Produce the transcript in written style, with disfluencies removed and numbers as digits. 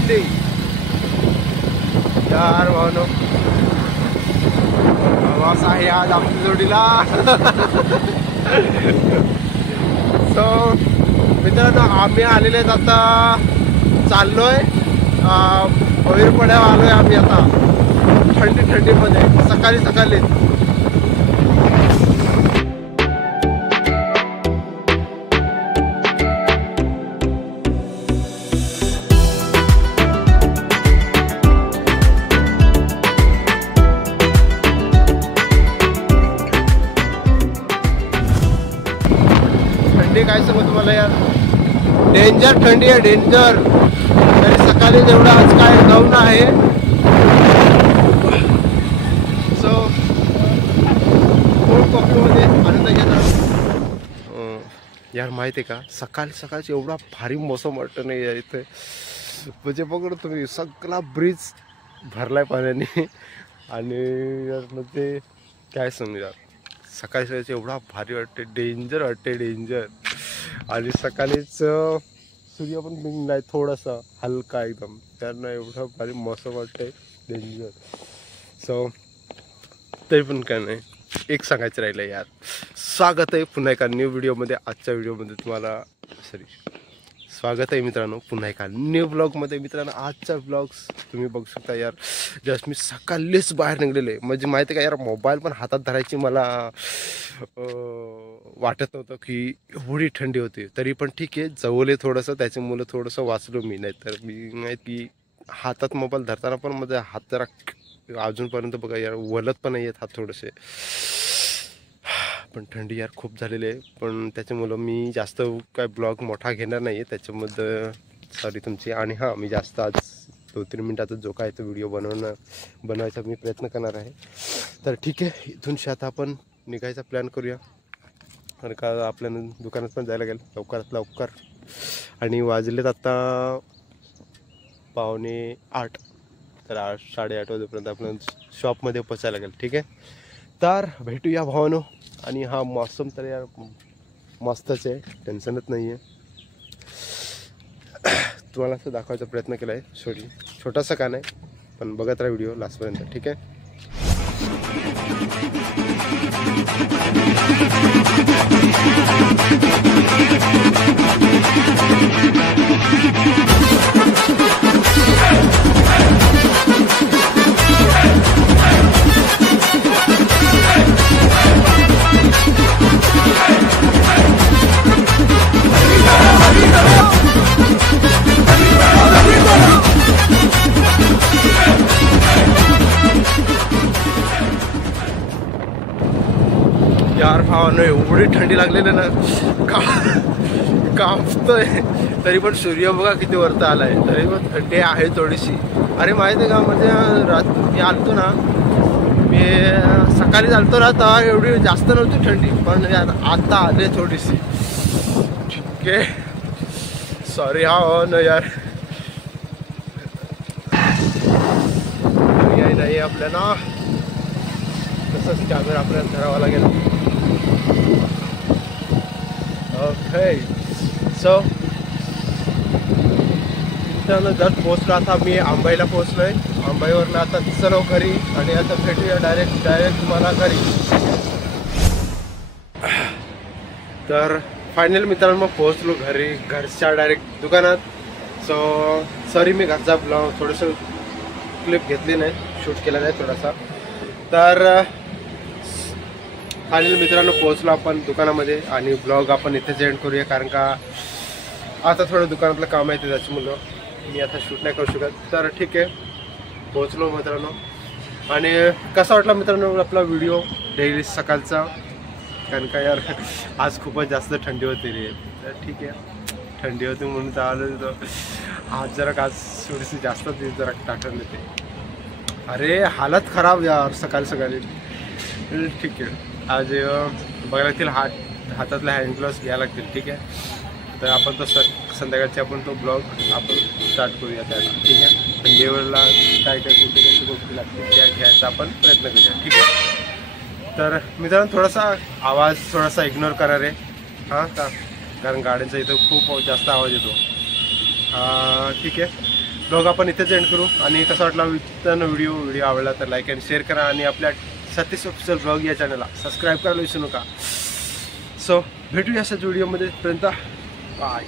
थंडी यार भावनो, प्रवास आहे आज आमच्या जोडीला. सो मित्रांनो, आम्ही आलेले आहेत आता, चाललोय भोईरपड्यावर आलोय आम्ही आता थंडीमध्ये सकाळी. थंडी काय सांगू तुम्हाला यार, डेंजर थंडी आहे, डेंजर. तरी सकाळी जेवढा आज काय गाऊन आहे. सो कोकणमध्ये आनंद घेतात यार. माहिती आहे का, सकाळची एवढा भारी मोसम वाटतं नाही यार इथे. म्हणजे बघ तुम्ही, सगळा ब्रिज भरलाय पाण्याने. आणि यार म्हणजे काय समजू यार, सकाळी एवढा भारी वाटते, डेंजर वाटते, डेंजर. आणि सकाळीच सूर्य पण नाही, थोडासा हलका एकदम, त्यांना एवढा भारी मोसम वाटते, डेंजर. सो तरी पण काय नाही, एक सांगायचं राहिलं यार. स्वागत आहे पुन्हा एका न्यू व्हिडिओमध्ये. आजच्या व्हिडिओमध्ये तुम्हाला स्वागत आहे मित्रांनो, पुन्हा एका न्यू ब्लॉगमध्ये. मित्रांनो, आजचा ब्लॉग्स तुम्ही बघू शकता यार. जस्ट मी सकाळीच बाहेर निघलेले. म्हणजे माहिती आहे का यार, मोबाईल पण हातात धरायची मला वाटत नव्हतं की एवढी थंडी होती. तरी पण ठीक आहे, जवळ थोडंसं, त्याच्यामुळे थोडंसं वाचलो मी. नाही तर मी माहिती हातात मोबाईल धरताना पण माझे हात जरा अजूनपर्यंत बघा यार वलत पण नाही आहेत हात थोडेसे. पण थंडी यार खूप झालेली आहे. पण त्याच्यामुळं मी जास्त काय ब्लॉग मोठा घेणार नाही आहे, त्याच्यामध्ये सॉरी तुमची. आणि हां, मी जास्त आज 2-3 मिनटाचा जो काय तो व्हिडिओ बनवायचा मी प्रयत्न करणार आहे. तर ठीक आहे, इथून आता आपण निघायचा प्लॅन करूया. कारण का आपल्याला दुकानात पण जायला लागेल लवकरात लवकर. आणि वाजलेत आता 7:45. तर 8-8:30 वाजेपर्यंत आपल्याला शॉपमध्ये पोचायला लागेल. ठीक आहे, तर भेटूया भावानो. आणि हा मौसम तर यार मस्तच आहे, टेन्शनच नाही आहे. तुम्हाला असं दाखवायचा प्रयत्न केला आहे, छोटासा का नाही, पण बघत राहा व्हिडिओ लास्टपर्यंत. ठीक आहे. यार भावानं एवढी थंडी लागलेली ना, कापतोय. तरी पण सूर्य बघा किती वरती आलाय, तरी पण थंडी आहे थोडीशी. अरे माहिती आहे का, म्हणजे मी आलतो ना, मी सकाळी आलतो ना, तर एवढी जास्त नव्हती थंडी, पण यार आता आले थोडीशी. ठीक आहे, सॉरी हा न यार. नाही आपल्याला तसंच कॅमेरा आपल्याला धरावा लागेल. ओके, सो मित्रांनो, जस्ट पोचलो आता मी आंबाईला पोचलोय. आंबाईवरनं आता चलो घरी, आणि आता भेटूया डायरेक्ट मला घरी. तर फायनल मित्रांनो पोचलो घरी, घरच्या डायरेक्ट दुकानात. सो सॉरी, मी घरचा ब्लॉग थोडंसं क्लिप घेतली नाही, शूट केला नाही थोडासा. तर फायनल मित्रांनो पोहोचलो आपण दुकानामध्ये, आणि ब्लॉग आपण इथेच एंड करूया. कारण का आता थोडं दुकानातलं काम आहे, त्याच्यामुळं मी आता शूट नाही करू शकत. तर ठीक आहे, पोहोचलो मित्रांनो. आणि कसा वाटला मित्रांनो आपला व्हिडिओ डेली सकाळचा. कारण का यार आज खूपच जास्त थंडी होती रे. तर ठीक आहे, थंडी होती म्हणून चालू. आज जरा थोडीशी जास्त जरा टाकले ते. अरे हालत खराब यार सकाळी. ठीक आहे, आज बघायला लागतील हातातले हँड ग्लोव्स घ्यायला लागतील. ठीक आहे, तर आपण तो संध्याकाळचे आपण तो ब्लॉग आपण स्टार्ट करूया त्याला. ठीक आहे, थंडीवरला काय कोणत्या गोष्टी लागतील त्या घ्यायचा आपण प्रयत्न करूया. ठीक आहे, तर मित्रांनो थोडासा आवाज थोडासा इग्नोर करा रे. हां का, कारण गाड्यांचा इथं खूप जास्त आवाज येतो. ठीक आहे, ब्लॉग आपण इथेच एंड करू. आणि कसा वाटला व्हिडिओ आवडला तर लाईक आणि शेअर करा आणि आपल्या सतीश ऑफिशियल ब्लॉग या चॅनलला सबस्क्राईब करायला विसरू नका. सो भेटूया अशाच व्हिडिओमध्ये. पर्यंत बाय.